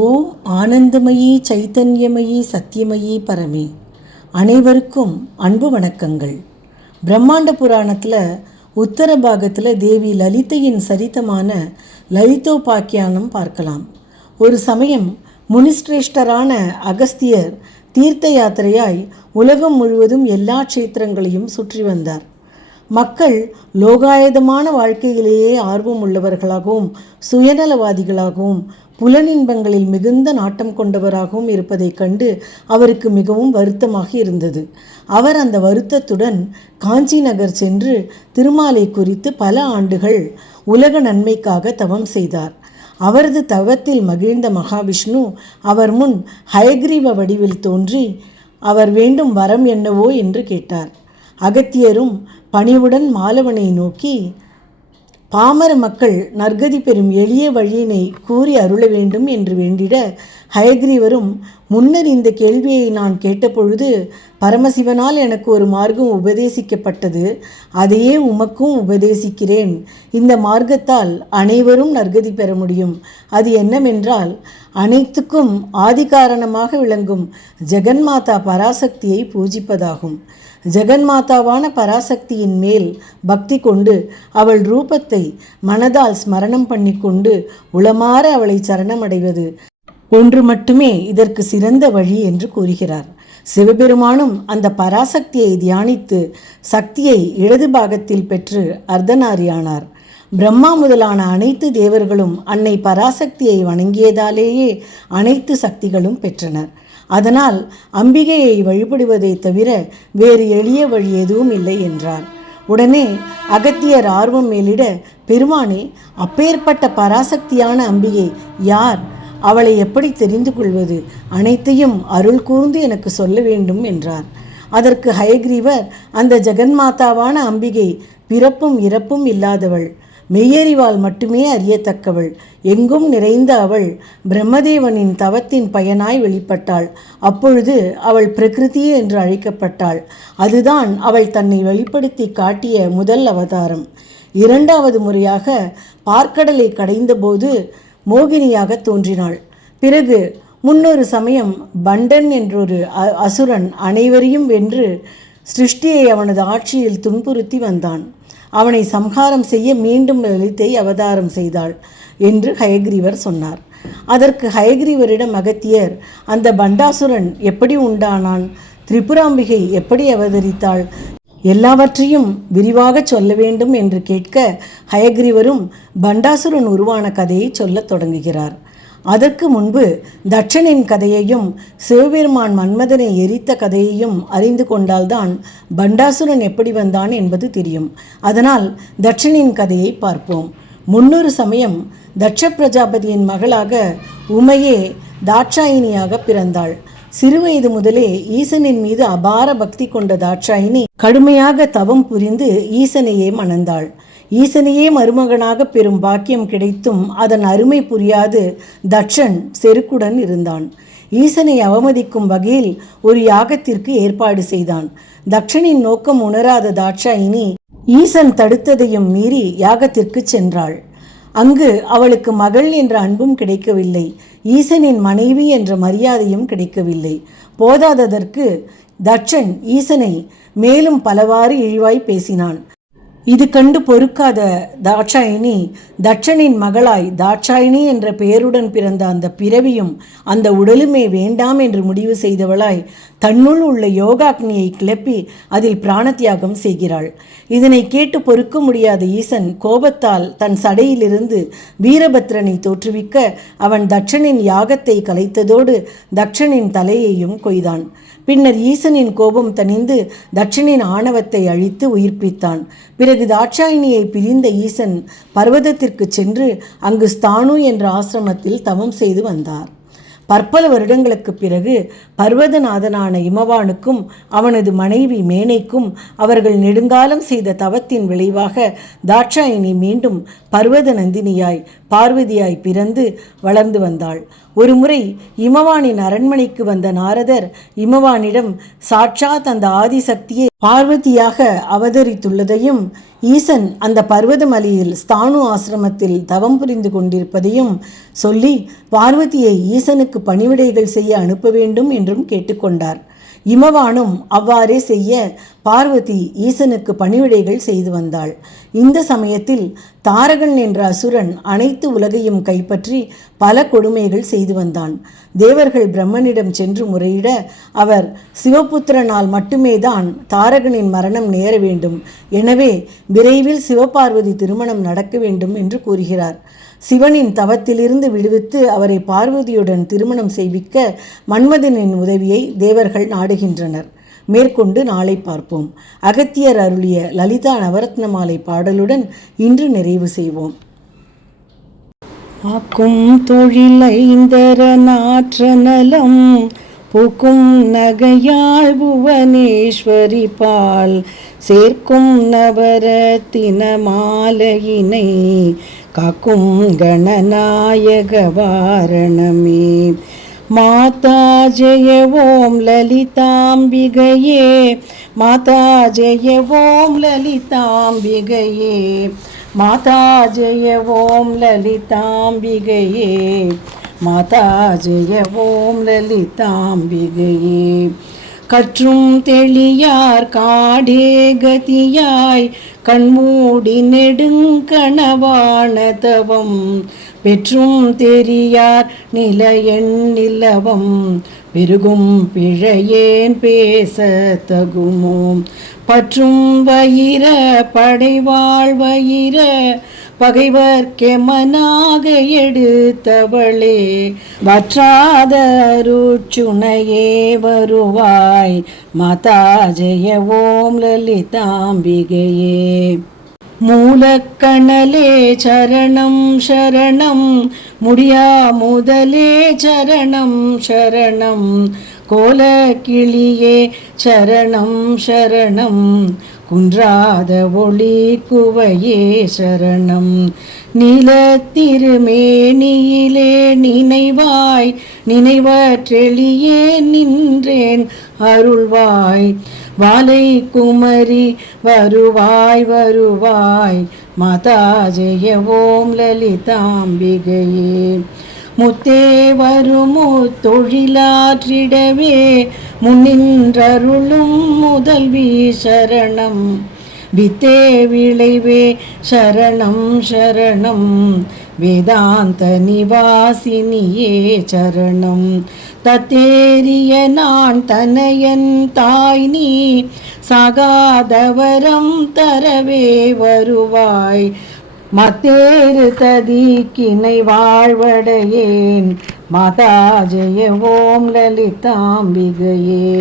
ஓம் ஆனந்தமயி சைத்தன்யமயி சத்தியமயி பரமே. அனைவருக்கும் அன்பு வணக்கங்கள். பிரம்மாண்ட புராணத்தில் உத்தர பாகத்தில் தேவி லலிதையின் சரித்தமான லலிதோபாக்கியானம் பார்க்கலாம். ஒரு சமயம் முனிஸ்ரேஷ்டரான அகஸ்தியர் தீர்த்த யாத்திரையாய் உலகம் முழுவதும் எல்லா க்ஷேத்திரங்களையும் சுற்றி வந்தார். மக்கள் லோகாயதமான வாழ்க்கையிலேயே ஆர்வம் உள்ளவர்களாகவும் சுயநலவாதிகளாகவும் புலனின்பங்களில் மிகுந்த நாட்டம் கொண்டவராகவும் இருப்பதைக் கண்டு அவருக்கு மிகவும் வருத்தமாக இருந்தது. அவர் அந்த வருத்தத்துடன் காஞ்சி நகர் சென்று திருமாலை குறித்து பல ஆண்டுகள் உலக நன்மைக்காக தவம் செய்தார். அவரது தவத்தில் மகிழ்ந்த மகாவிஷ்ணு அவர் முன் ஹயக்ரீவ வடிவில் தோன்றி அவர் வேண்டும் வரம் என்னவோ என்று கேட்டார். அகத்தியரும் பணிவுடன் மாலவனை நோக்கி பாமர மக்கள் நற்கதி பெறும் எளிய வழியினை கூறி அருள வேண்டும் என்று வேண்டிட, ஹயக்ரீவரும் முன்னர் இந்த கேள்வியை நான் கேட்டபொழுது பரமசிவனால் எனக்கு ஒரு மார்க்கம் உபதேசிக்கப்பட்டது, அதையே உமக்கும் உபதேசிக்கிறேன். இந்த மார்க்கத்தால் அனைவரும் நற்கதி பெற முடியும். அது என்னவென்றால் அனைத்துக்கும் ஆதிகாரணமாக விளங்கும் ஜெகன்மாதா பராசக்தியை பூஜிப்பதாகும். ஜெகன்மாதாவான பராசக்தியின் மேல் பக்தி கொண்டு அவள் ரூபத்தை மனதால் ஸ்மரணம் பண்ணி கொண்டு உளமாற அவளை சரணமடைவது ஒன்று மட்டுமே இதற்கு சிறந்த வழி என்று கூறுகிறார். சிவபெருமானும் அந்த பராசக்தியை தியானித்து சக்தியை இடது பாகத்தில் பெற்று அர்த்தநாரியானார். பிரம்மா முதலான அனைத்து தேவர்களும் அன்னை பராசக்தியை வணங்கியதாலேயே அனைத்து சக்திகளும் பெற்றனர். அதனால் அம்பிகையை வழிபடுவதை தவிர வேறு எளிய வழி எதுவும் இல்லை என்றார். உடனே அகத்தியர் ஆர்வம் மேலிட, பெருமானே, அப்பேற்பட்ட பராசக்தியான அம்பிகை யார்? அவளை எப்படி தெரிந்து கொள்வது? அனைத்தையும் அருள் கூர்ந்து எனக்கு சொல்ல வேண்டும் என்றார். அதற்கு ஹயக்ரீவர், அந்த ஜெகன்மாதாவான அம்பிகை பிறப்பும் இறப்பும் இல்லாதவள், மெய்யறிவால் மட்டுமே அறியத்தக்கவள், எங்கும் நிறைந்த அவள் பிரம்மதேவனின் தவத்தின் பயனாய் வெளிப்பட்டாள். அப்பொழுது அவள் பிரகிருதி என்று அழைக்கப்பட்டாள். அதுதான் அவள் தன்னை வெளிப்படுத்தி காட்டிய முதல் அவதாரம். இரண்டாவது முறையாக பார்க்கடலை கடைந்தபோது மோகினியாக தோன்றினாள். பிறகு முன்னொரு சமயம் பண்டன் என்றொரு அசுரன் அனைவரையும் வென்று சிருஷ்டியை அவனது ஆட்சியில் துன்புறுத்தி வந்தான். அவனை சம்ஹாரம் செய்ய மீண்டும் லலிதை அவதாரம் செய்தாள் என்று ஹயக்ரீவர் சொன்னார். அதற்கு ஹயக்ரீவரிடம் அகத்தியர், அந்த பண்டாசுரன் எப்படி உண்டானான்? திரிபுராம்பிகை எப்படி அவதரித்தாள்? எல்லாவற்றையும் விரிவாக சொல்ல வேண்டும் என்று கேட்க, ஹயக்ரீவரும் பண்டாசுரன் உருவான கதையை சொல்லத் தொடங்குகிறார். அதற்கு முன்பு தட்சனின் கதையையும் சிவபெருமான் மன்மதனை எரித்த கதையையும் அறிந்து கொண்டால்தான் பண்டாசுரன் எப்படி வந்தான் என்பது தெரியும். அதனால் தட்சனின் கதையை பார்ப்போம். முன்னொரு சமயம் தட்ச பிரஜாபதியின் மகளாக உமையே தாட்சாயினியாக பிறந்தாள். சிறுவயது முதலே ஈசனின் மீது அபார பக்தி கொண்ட தாட்சாயினி கடுமையாக தவம் புரிந்து ஈசனையே மணந்தாள். ஈசனையே மருமகனாக பெறும் பாக்கியம் கிடைத்தும் அதன் அருமை புரியாது தட்சன் செருக்குடன் இருந்தான். ஈசனை அவமதிக்கும் வகையில் ஒரு யாகத்திற்கு ஏற்பாடு செய்தான். தட்சனின் நோக்கம் உணராத தாட்சாயினி ஈசன் தடுத்ததையும் மீறி யாகத்திற்கு சென்றாள். அங்கு அவளுக்கு மகள் என்ற அன்பும் கிடைக்கவில்லை, ஈசனின் மனைவி என்ற மரியாதையும் கிடைக்கவில்லை. போதாததற்கு தட்சன் ஈசனை மேலும் பலவாறு இழிவாய் பேசினான். இது கண்டு பொறுக்காத தாட்சாயினி தட்சனின் மகளாய் தாட்சாயினி என்ற பெயருடன் பிறந்த அந்த பிறவியும் அந்த உடலுமே வேண்டாம் என்று முடிவு செய்தவளாய் தன்னுள் உள்ள யோகாக்னியை கிளப்பி அதில் பிராணத்தியாகம் செய்கிறாள். இதனை கேட்டு பொறுக்க முடியாத ஈசன் கோபத்தால் தன் சடையிலிருந்து வீரபத்ரனை தோற்றுவிக்க அவன் தட்சனின் யாகத்தை கலைத்ததோடு தட்சனின் தலையையும் கொய்தான். பின்னர் ஈசனின் கோபம் தணிந்து தட்சனின் ஆணவத்தை அழித்து உயிர்ப்பித்தான். பிறகு தாட்சாயினியை பிரிந்த ஈசன் பர்வதத்திற்கு சென்று அங்கு ஸ்தானு என்ற ஆசிரமத்தில் தவம் செய்து வந்தார். பற்பல வருடங்களுக்கு பிறகு பர்வதநாதனான இமவானுக்கும் அவனது மனைவி மேனைக்கும் அவர்கள் நெடுங்காலம் செய்த தவத்தின் விளைவாக தாட்சாயினி மீண்டும் பர்வத நந்தினியாய் பார்வதியாய் பிறந்து வளர்ந்து வந்தாள். ஒருமுறை இமவானின் அரண்மனைக்கு வந்த நாரதர் இமவானிடம், சாட்சாத் அந்த ஆதிசக்தியை பார்வதியாக அவதரித்துள்ளதையும் ஈசன் அந்த பர்வதமலையில் ஸ்தானு ஆசிரமத்தில் தவம் புரிந்து கொண்டிருப்பதையும் சொல்லி பார்வதியை ஈசனுக்கு பணிவிடைகள் செய்ய அனுப்ப வேண்டும் என்றும் கேட்டுக்கொண்டார். இமவானும் அவ்வாறே செய்ய பார்வதி ஈசனுக்கு பணிவிடைகள் செய்து வந்தாள். இந்த சமயத்தில் தாரகன் என்ற அசுரன் அனைத்து உலகையும் கைப்பற்றி பல கொடுமைகள் செய்து வந்தான். தேவர்கள் பிரம்மனிடம் சென்று முறையிட அவர் சிவபுத்திரனால் மட்டுமே தான் தாரகனின் மரணம் நேர வேண்டும், எனவே விரைவில் சிவபார்வதி திருமணம் நடக்க வேண்டும் என்று கூறுகிறார். சிவனின் தவத்திலிருந்து விடுவித்து அவரை பார்வதியுடன் திருமணம் செய்விக்க மன்மதனின் உதவியை தேவர்கள் நாடுகின்றனர். மேற்கொண்டு நாளை பார்ப்போம். அகத்தியர் அருளிய லலிதா நவரத்னமாலை பாடலுடன் இன்று நிறைவு செய்வோம். ஆக்கும் தொழிலைந்தர நாற்ற நலம் பூக்கும் நகையாள் புவனேஸ்வரி பால் சேர்க்கும் நவரத்தின மாலையினை காக்கும் கணநாயக வாரணமே. மாதா ஜெய ஓம் லலிதாம்பிகையே, மாதா ஜெய ஓம் லலிதாம்பிகையே, மாதா ஜெய ஓம் லலிதாம்பிகையே, மாதா ஜெய ஓம் லலிதாம்பிகையே. கற்றும் தெளியார் காடே கதியாய் கண்மூடி நெடுங்கணவான தவம் பெற்றும் தெரியார் நிலையன் நிலவம் பெருகும் பிழையேன் பேச தகுமோ. பற்றும் வயிர படைவாழ் வயிர பகைவர்க்கெமனாக எடுத்தவளே, வற்றாத அருட்சுனையே வருவாய். மாதா ஜெய ஓம் லலிதாம்பிகையே. மூலக்கணலே சரணம் சரணம், முடியா முதலே சரணம் சரணம், கோலக்கிளியே சரணம் சரணம், குன்றாத ஒளி குவையே சரணம். நீலத்திருமேனியிலே நினைவாய் நினைவற்றெளியே நின்றேன் அருள்வாய். வாலை குமரி வருவாய் வருவாய். மாதா ஜெய ஓம் லலிதாம்பிகையே. முத்தே வருமோ தொழிலாற்றிடவே முன்னின்றருளும் முதல்வி சரணம். வித்தே விளைவே சரணம் சரணம், வேதாந்த நிவாசினியே சரணம். தத்தேரிய நான் தனையன் தாய் நீ, சாகாதவரம் தரவே வருவாய். மத்தேறு ததிக்கினை வாழ்வடையேன். மாதா ஜெய ஓம் லலிதாம்பிகையே.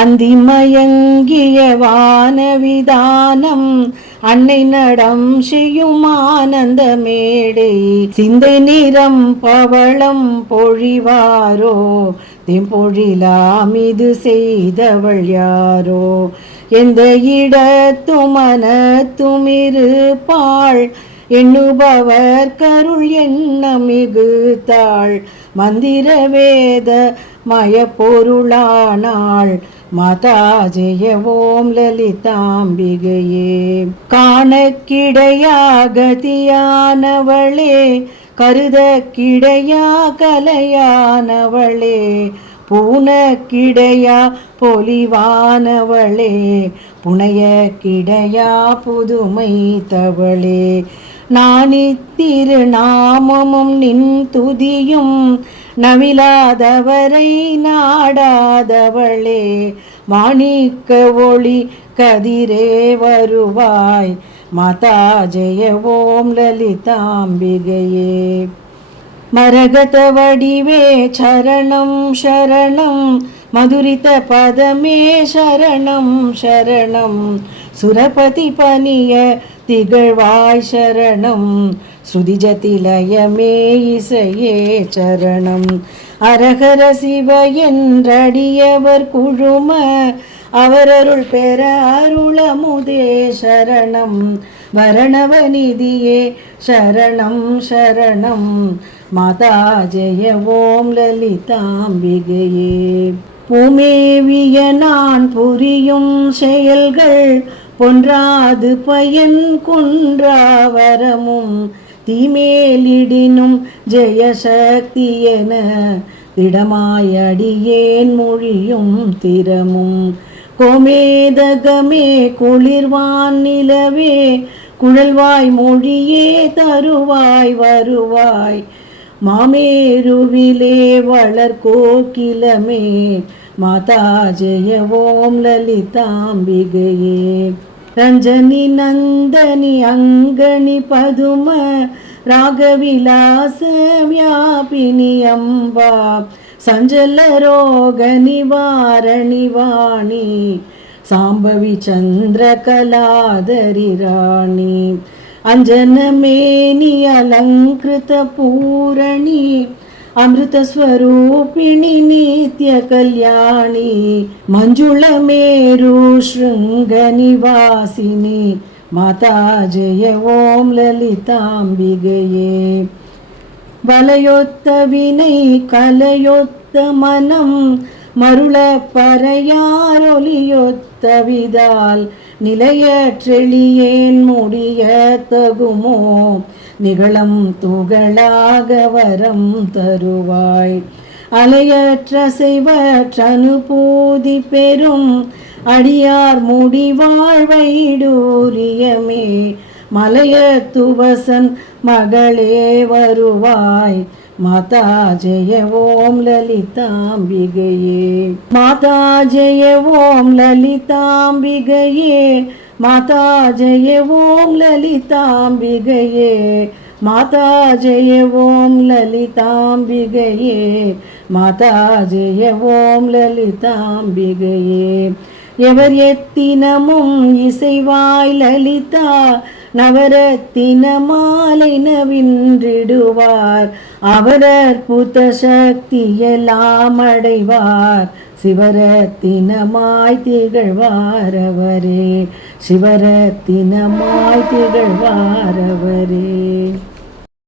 அந்திமயங்கிய வானவிதானம் அன்னை நடம் செய்யும் ஆனந்த மேடை, சிந்தை நிறம் பவளம் பொழிவாரோ, தெம்பொழிலாம் இது செய்தவள் யாரோ. எந்த இடத்தும் மனத்துமிருப்பாள், எண்ணுபவர் கருள் எண்ண மிகுத்தாள். மந்திர வேத மயப்பொருளானாள். மாதா ஜெய ஓம் லலிதாம்பிகையே. காணக்கிடையா கதியானவளே, கருத கிடையா கலையானவளே, பூனக்கிடையா பொலிவானவளே, புனைய கிடையா புதுமை தவளே. நாணித்திரு நாமமும் நின் துதியும் நவிலாதவரை நாடாதவளே, மாணிக்க ஒளி கதிரே வருவாய். மாதா ஜெய ஓம் லலிதாம்பிகையே. மரகத வடிவே சரணம் சரணம், மதுரித பதமே சரணம் சரணம், சுரபதி பனிய திகழ்வாய் சரணம். ஸ்ருதிஜதிலயமே இசையே சரணம். அரகர சிவ என்றடியவர் குழும, அவரருள் பெற அருளமுதே சரணம். வரணவநிதியே சரணம் சரணம், மாதா ஜெய ஓம் லலிதாம்பிகையே. பூமேவிய நான் புரியும் செயல்கள் பொன்றாது பயன் குன்றாவரமும் தீமேலிடினும் ஜெயசக்தி என திடமாயடியேன் மொழியும் திறமும் கோமேதகமே குளிர்வான் நிலவே குழல்வாய் மொழியே தருவாய் வருவாய் மாமேருவிலே வளர் கோகிலமே மாதா ஜெய ஓம் லலிதாம்பிகையே. ரஞ்சனி நந்தனி அங்கணி பதும ராகவிலாச வியாபினி அம்பா சஞ்சல ரோக நிவாரணி வாணி சாம்பவி சந்திர கலாதரி ராணி अंजनमेनि अलंकृत पूरणी अमृत स्वरूपिणी नित्य कल्याणी मंजुल मेरु शृंग निवासिनी माता जय ओम ललितांबिगये. வலையொத்த வினை கலையொத்த மனம் மருள பறையாரொலியொத்த விதால் நிலையற்றெளியேன் முடிய தகுமோ நிகழம் துகளாக வரம் தருவாய். அலையற்ற செய்வற்றனுபூதி பெறும் அடியார் முடிவாழ்வைடூரியமே மலையத்துவசன் மகளே வருவாய். மாதா ஜெய ஓம் லலிதாம்பிகையே. மாதா ஜெய ஓம் லலிதாம்பிகையே. மாதா ஜெய ஓம் லலிதாம்பிகையே. மாதா ஜெய ஓம் லலிதாம்பிகையே. மாதா ஜெய ஓம் லலிதாம்பிகையே. எவர் எத்தினமும் இசைவாய் லலிதா நவரத்தின மாலை நவின்றிடுவார் அவர் அற்புத சக்தியெல்லாம் அடைவார் சிவரத்தினமாய் திகழ்வார் அவரே சிவரத்தினமாய் திகழ்வார் அவரே.